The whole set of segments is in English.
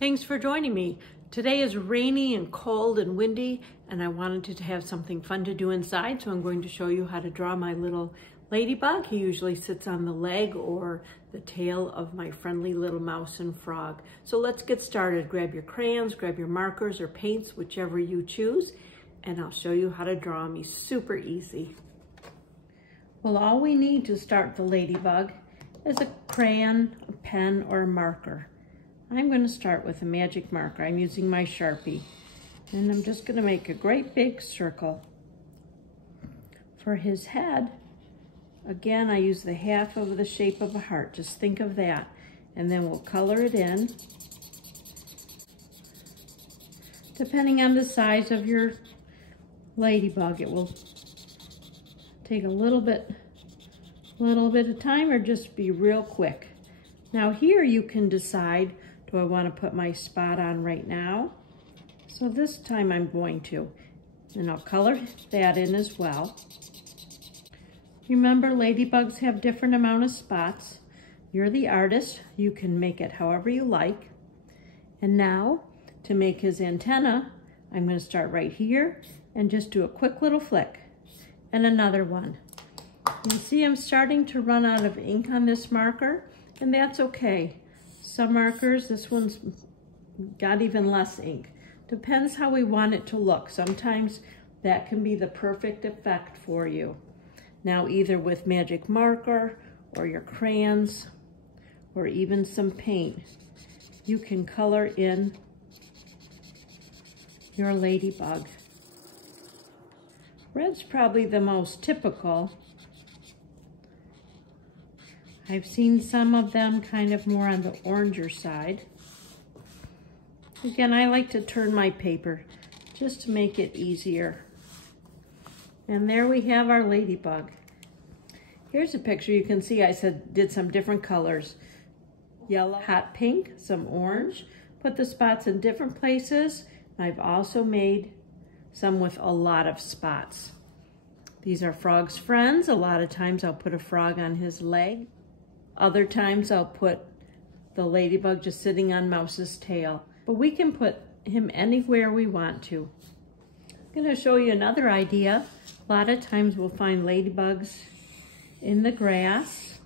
Thanks for joining me. Today is rainy and cold and windy, and I wanted to have something fun to do inside, so I'm going to show you how to draw my little ladybug. He usually sits on the leg or the tail of my friendly little mouse and frog. So let's get started. Grab your crayons, grab your markers or paints, whichever you choose, and I'll show you how to draw him. He's super easy. Well, all we need to start the ladybug is a crayon, a pen, or a marker. I'm going to start with a magic marker. I'm using my Sharpie, and I'm just going to make a great big circle. For his head, again, I use the half of the shape of a heart. Just think of that, and then we'll color it in. Depending on the size of your ladybug, it will take a little bit of time or just be real quick. Now here you can decide, do I want to put my spot on right now? So this time I'm going to, and I'll color that in as well. Remember, ladybugs have different amount of spots. You're the artist, you can make it however you like. And now, to make his antenna, I'm going to start right here and just do a quick little flick. And another one. You see I'm starting to run out of ink on this marker, and that's okay. Some markers, this one's got even less ink. Depends how we want it to look. Sometimes that can be the perfect effect for you. Now either with magic marker or your crayons or even some paint, you can color in your ladybug. Red's probably the most typical. I've seen some of them kind of more on the oranger side. Again, I like to turn my paper just to make it easier. And there we have our ladybug. Here's a picture. You can see I did some different colors. Yellow, hot pink, some orange. Put the spots in different places. I've also made some with a lot of spots. These are Frog's friends. A lot of times I'll put a frog on his leg. Other times I'll put the ladybug just sitting on Mouse's tail. But we can put him anywhere we want to. I'm going to show you another idea. A lot of times we'll find ladybugs in the grass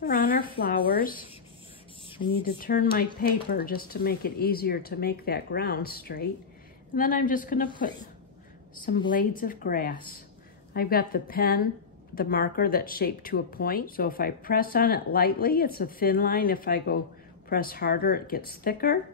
or on our flowers. I need to turn my paper just to make it easier to make that ground straight. And then I'm just going to put some blades of grass. I've got the pen, the marker that's shaped to a point. So if I press on it lightly, it's a thin line. If I go press harder, it gets thicker.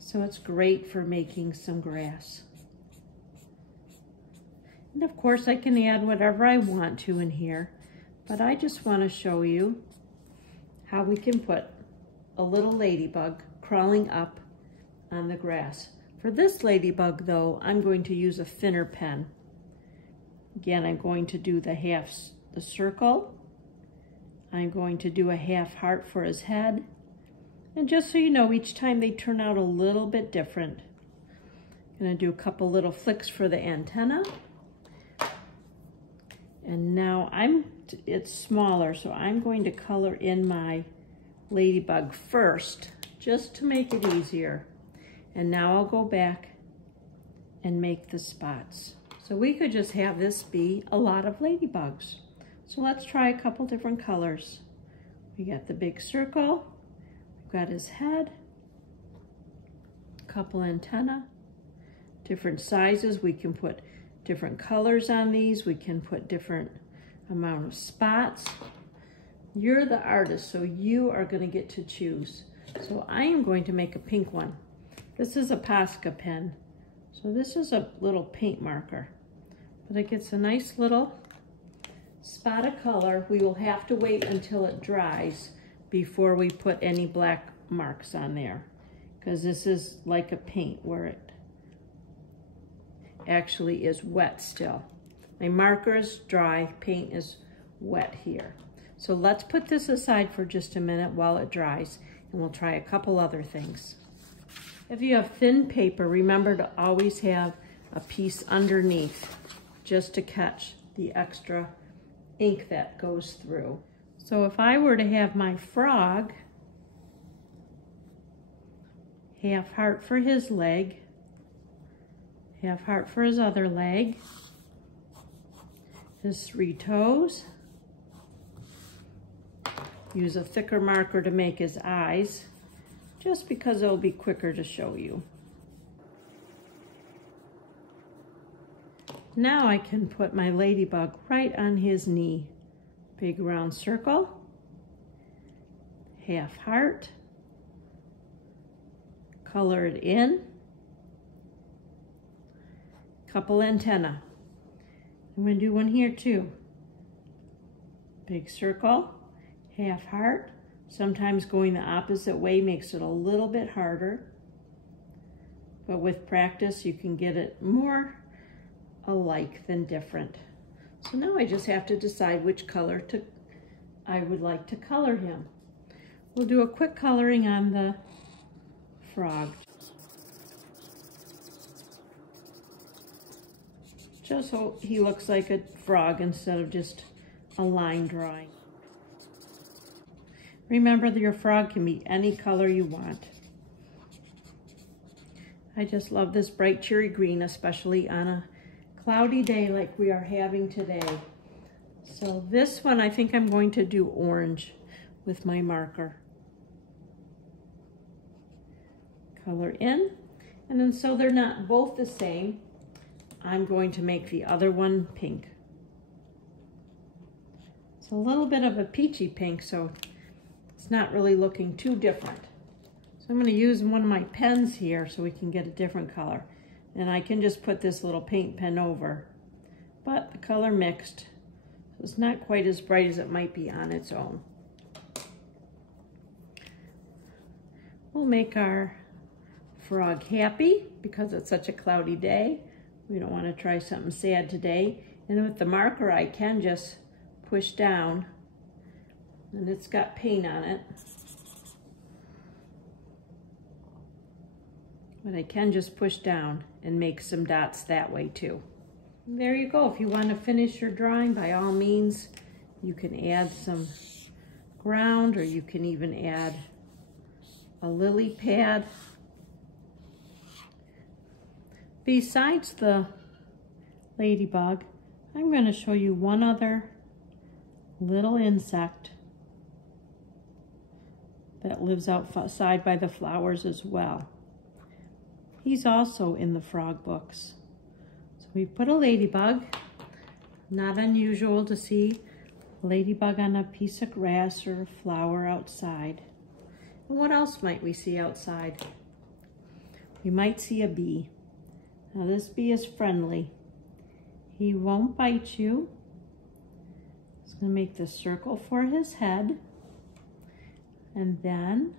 So it's great for making some grass. And of course I can add whatever I want to in here, but I just want to show you how we can put a little ladybug crawling up on the grass. For this ladybug though, I'm going to use a thinner pen. Again, I'm going to do the circle. I'm going to do a half heart for his head. And just so you know, each time they turn out a little bit different. I'm going to do a couple little flicks for the antenna. And now it's smaller, so I'm going to color in my ladybug first, just to make it easier. And now I'll go back and make the spots. So we could just have this be a lot of ladybugs. So let's try a couple different colors. We got the big circle, we've got his head, a couple antenna, different sizes. We can put different colors on these. We can put different amount of spots. You're the artist, so you are going to get to choose. So I am going to make a pink one. This is a Posca pen. So this is a little paint marker. But it gets a nice little spot of color. We will have to wait until it dries before we put any black marks on there, because this is like a paint where it actually is wet still. My marker is dry, paint is wet here. So let's put this aside for just a minute while it dries, and we'll try a couple other things. If you have thin paper, remember to always have a piece underneath just to catch the extra ink that goes through. So if I were to have my frog, half heart for his leg, half heart for his other leg, his 3 toes. Use a thicker marker to make his eyes, just because it'll be quicker to show you. Now I can put my ladybug right on his knee. Big round circle, half heart, color it in, couple antenna. I'm going to do one here too. Big circle, half heart. Sometimes going the opposite way makes it a little bit harder, but with practice you can get it more alike than different. So now I just have to decide which color I would like to color him. We'll do a quick coloring on the frog, just so he looks like a frog instead of just a line drawing. Remember that your frog can be any color you want. I just love this bright cherry green, especially on a cloudy day like we are having today. So this one I think I'm going to do orange with my marker. Color in, and then so they're not both the same, I'm going to make the other one pink. It's a little bit of a peachy pink, so it's not really looking too different. So I'm going to use one of my pens here so we can get a different color. And I can just put this little paint pen over. But the color mixed, so it's not quite as bright as it might be on its own. We'll make our frog happy because it's such a cloudy day. We don't want to try something sad today. And with the marker I can just push down, and it's got paint on it. But I can just push down and make some dots that way too. And there you go. If you want to finish your drawing, by all means, you can add some ground, or you can even add a lily pad. Besides the ladybug, I'm going to show you one other little insect that lives outside by the flowers as well. He's also in the frog books. So we put a ladybug. Not unusual to see a ladybug on a piece of grass or a flower outside. And what else might we see outside? We might see a bee. Now this bee is friendly. He won't bite you. He's going to make the circle for his head. And then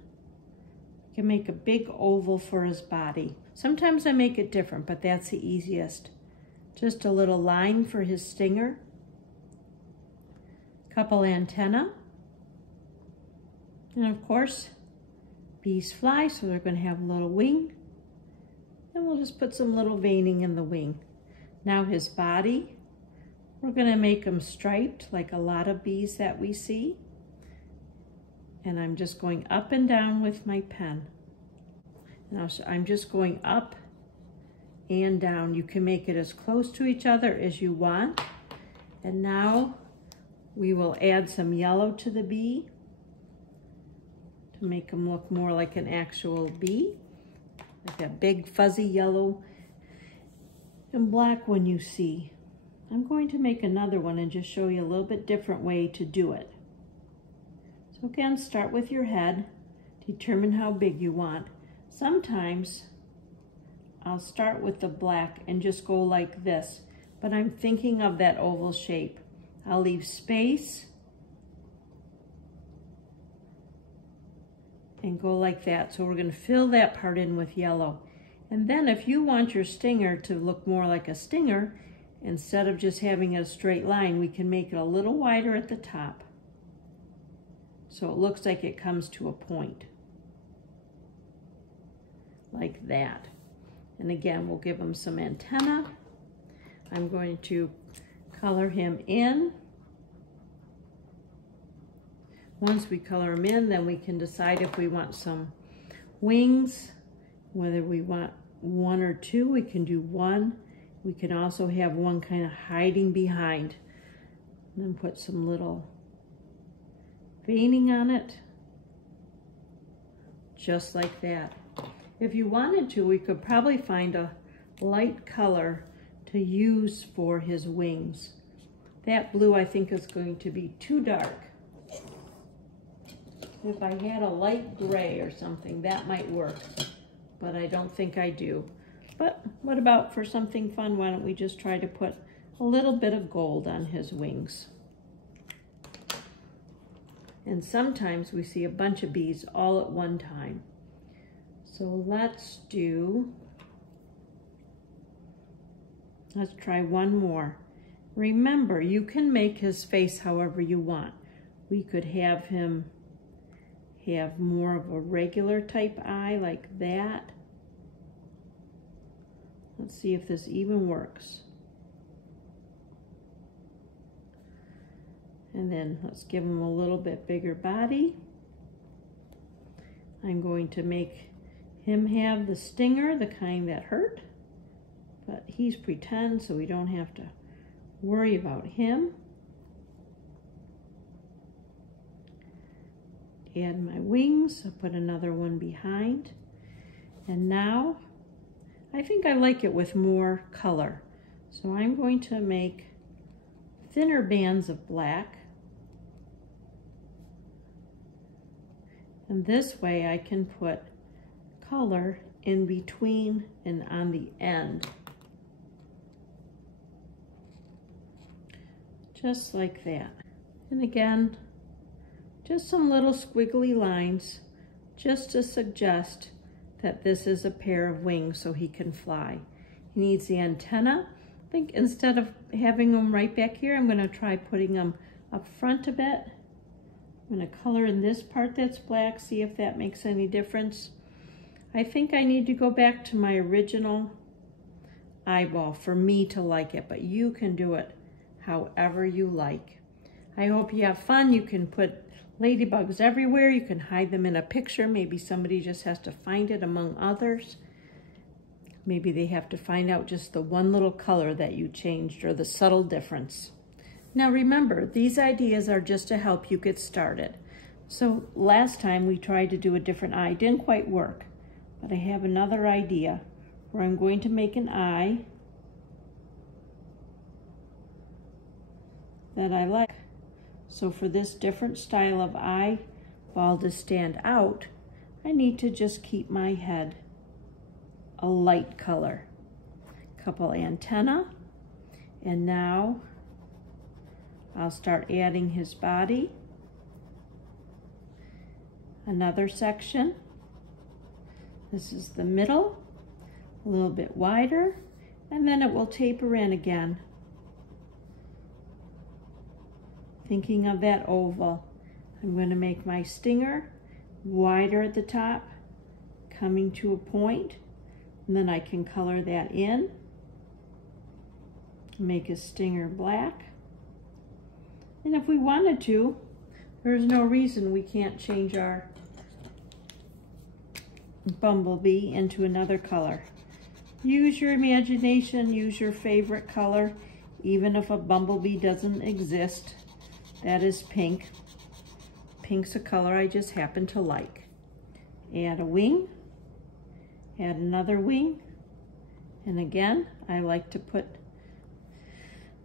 you can make a big oval for his body. Sometimes I make it different, but that's the easiest. Just a little line for his stinger. Couple antenna. And of course, bees fly, so they're going to have a little wing. And we'll just put some little veining in the wing. Now his body, we're going to make him striped like a lot of bees that we see. And I'm just going up and down with my pen. Now I'm just going up and down. You can make it as close to each other as you want. And now we will add some yellow to the bee to make him look more like an actual bee. Like that big fuzzy yellow and black one you see. I'm going to make another one and just show you a little bit different way to do it. So again, start with your head. Determine how big you want. Sometimes I'll start with the black and just go like this, but I'm thinking of that oval shape. I'll leave space and go like that. So we're going to fill that part in with yellow. And then if you want your stinger to look more like a stinger, instead of just having a straight line, we can make it a little wider at the top, so it looks like it comes to a point. Like that. And again, we'll give him some antenna. I'm going to color him in. Once we color him in, then we can decide if we want some wings Whether we want one or two, we can do one. We can also have one kind of hiding behind. And then put some little veining on it, just like that. If you wanted to, we could probably find a light color to use for his wings. That blue I think is going to be too dark. If I had a light gray or something, that might work, but I don't think I do. But what about for something fun? Why don't we just try to put a little bit of gold on his wings? And sometimes we see a bunch of bees all at one time. So let's try one more. Remember, you can make his face however you want. We could have him have more of a regular type eye like that. Let's see if this even works. And then let's give him a little bit bigger body. I'm going to make him have the stinger, the kind that hurt, but he's pretend, so we don't have to worry about him. Add my wings, I'll put another one behind. And now, I think I like it with more color. So I'm going to make thinner bands of black. And this way I can put color in between and on the end. Just like that. And again, just some little squiggly lines just to suggest that this is a pair of wings so he can fly. He needs the antenna. I think instead of having them right back here, I'm going to try putting them up front a bit. I'm going to color in this part that's black, see if that makes any difference. I think I need to go back to my original eyeball for me to like it, but you can do it however you like. I hope you have fun. You can put ladybugs everywhere. You can hide them in a picture. Maybe somebody just has to find it among others. Maybe they have to find out just the one little color that you changed or the subtle difference. Now remember, these ideas are just to help you get started. So last time we tried to do a different eye. It didn't quite work, but I have another idea where I'm going to make an eye that I like. So for this different style of eyeball to stand out, I need to just keep my head a light color. Couple antenna, and now I'll start adding his body. Another section. This is the middle, a little bit wider, and then it will taper in again. Thinking of that oval, I'm going to make my stinger wider at the top, coming to a point, and then I can color that in, make a stinger black. And if we wanted to, there's no reason we can't change our bumblebee into another color. Use your imagination, use your favorite color, even if a bumblebee doesn't exist. That is pink. Pink's a color I just happen to like. Add a wing, add another wing, and again, I like to put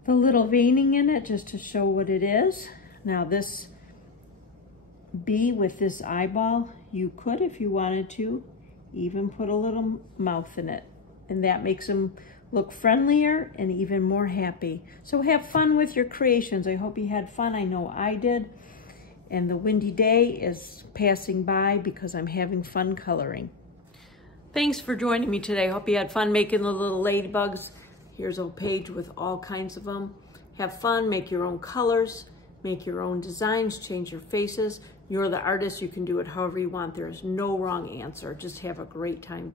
the little veining in it just to show what it is. Now this bee with this eyeball, you could, if you wanted to, even put a little mouth in it, and that makes him look friendlier and even more happy. So have fun with your creations. I hope you had fun. I know I did. And the windy day is passing by because I'm having fun coloring. Thanks for joining me today. Hope you had fun making the little ladybugs. Here's a page with all kinds of them. Have fun, make your own colors, make your own designs, change your faces. You're the artist, you can do it however you want. There's no wrong answer. Just have a great time.